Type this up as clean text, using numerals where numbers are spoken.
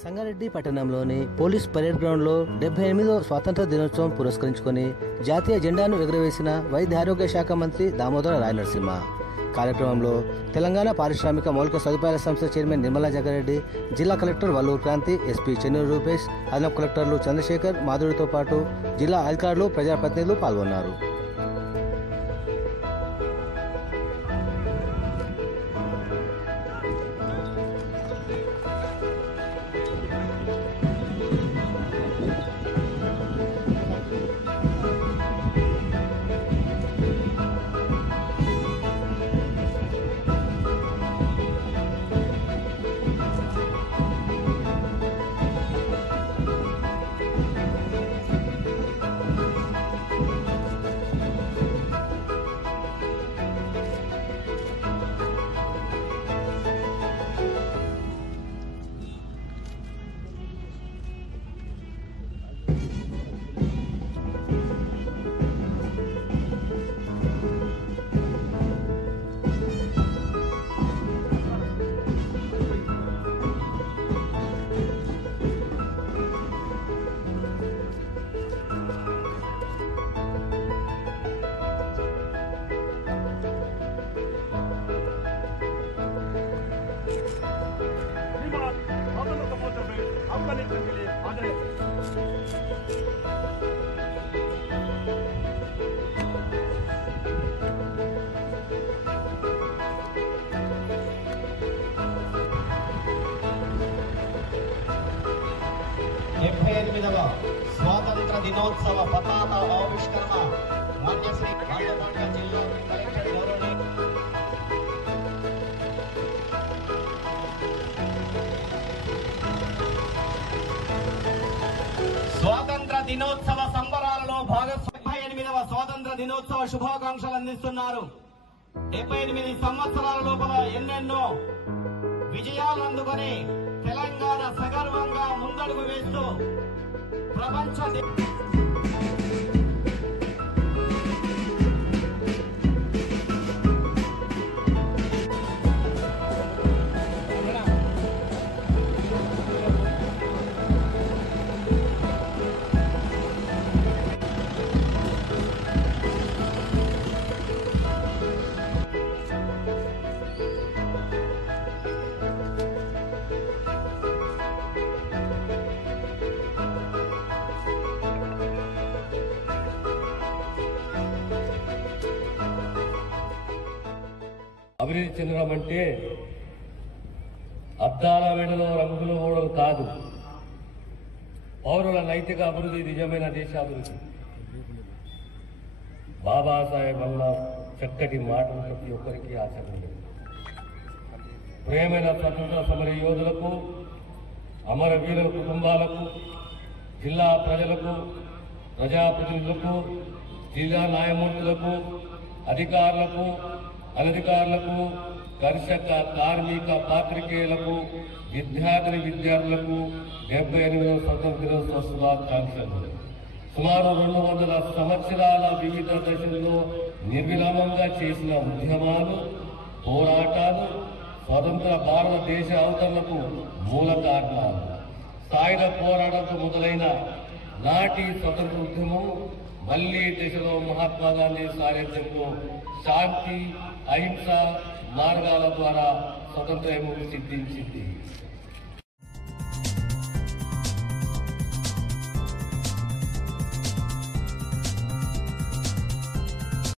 సంగారెడ్డి పట్టణంలోని police parade గ్రౌండ్లో 78వ స్వాతంత్ర దినోత్సవం పురస్కరించుకొని జాతీయ జెండాను ఎగురవేసిన వైద్య ఆరోగ్య శాఖ మంత్రి దామోదర రాయనరసింహ. కార్యక్రమంలో తెలంగాణ పారిశ్రామిక మౌలిక సదుపాయాల సంస్థ చైర్మన్ నిర్మలా జగ్గారెడ్డి, జిల్లా కలెక్టర్ వల్లూరు క్రాంతి, ఎస్పీ చెన్నూరు రూపేష్, అదనపు కలెక్టర్లు చంద్రశేఖర్, మాధురితో పాటు జిల్లా అధికారులు, ప్రజాప్రతినిధులు పాల్గొన్నారు. స్వాతంత్ర దినోత్సవ పతాక ఆవిష్కరణ మాన్యశ్రీ రాజమండ్రి జిల్లా కలెక్టర్ గౌరవనీయ స్వాతంత్ర దినోత్సవ సంబరాలలో భాగస్వామ్య 78వ స్వాతంత్ర దినోత్సవ శుభాకాంక్షలు అందిస్తున్నారు. 78 సంవత్సరాల లోపల ఎన్నెన్నో విజయాలు అందుకొని తెలంగాణ సగర్వంగా ముందడుగు వేస్తూ ప్రపంచ అభివృద్ధి చెందడం అంటే అద్దాల వేడలో రంగుల ఓడలు కాదు. పౌరుల నైతిక అభివృద్ధి నిజమైన దేశాభివృద్ధి. బాబాసాహెబ్ అన్న చక్కటి మాటలు ప్రతి ఒక్కరికి ఆచరణ. ప్రియమైన స్వతంత్ర సమర యోధులకు, అమరవీరుల కుటుంబాలకు, జిల్లా ప్రజలకు, ప్రజాప్రతినిధులకు, జిల్లా న్యాయమూర్తులకు, అధికారులకు, అనధికారులకు, కర్షక, కార్మిక, పాత్రికేయులకు, విద్యార్థులకు 78వ స్వతంత్ర దినోత్సవ శుభాకాంక్షలు. సుమారు 200 సంవత్సరాల వివిధ దశల్లో నిర్విరామంగా చేసిన ఉద్యమాలు, పోరాటాలు స్వతంత్ర భారతదేశ అవతరణకు మూల కారణాలు. సాయుధ పోరాటంతో మొదలైన నాటి స్వతంత్ర ఉద్యమం మళ్లీ దేశంలో మహాత్మా గాంధీ సారథ్యంలో శాంతి, అహింస మార్గాల ద్వారా స్వతంత్రం సిద్ధించింది.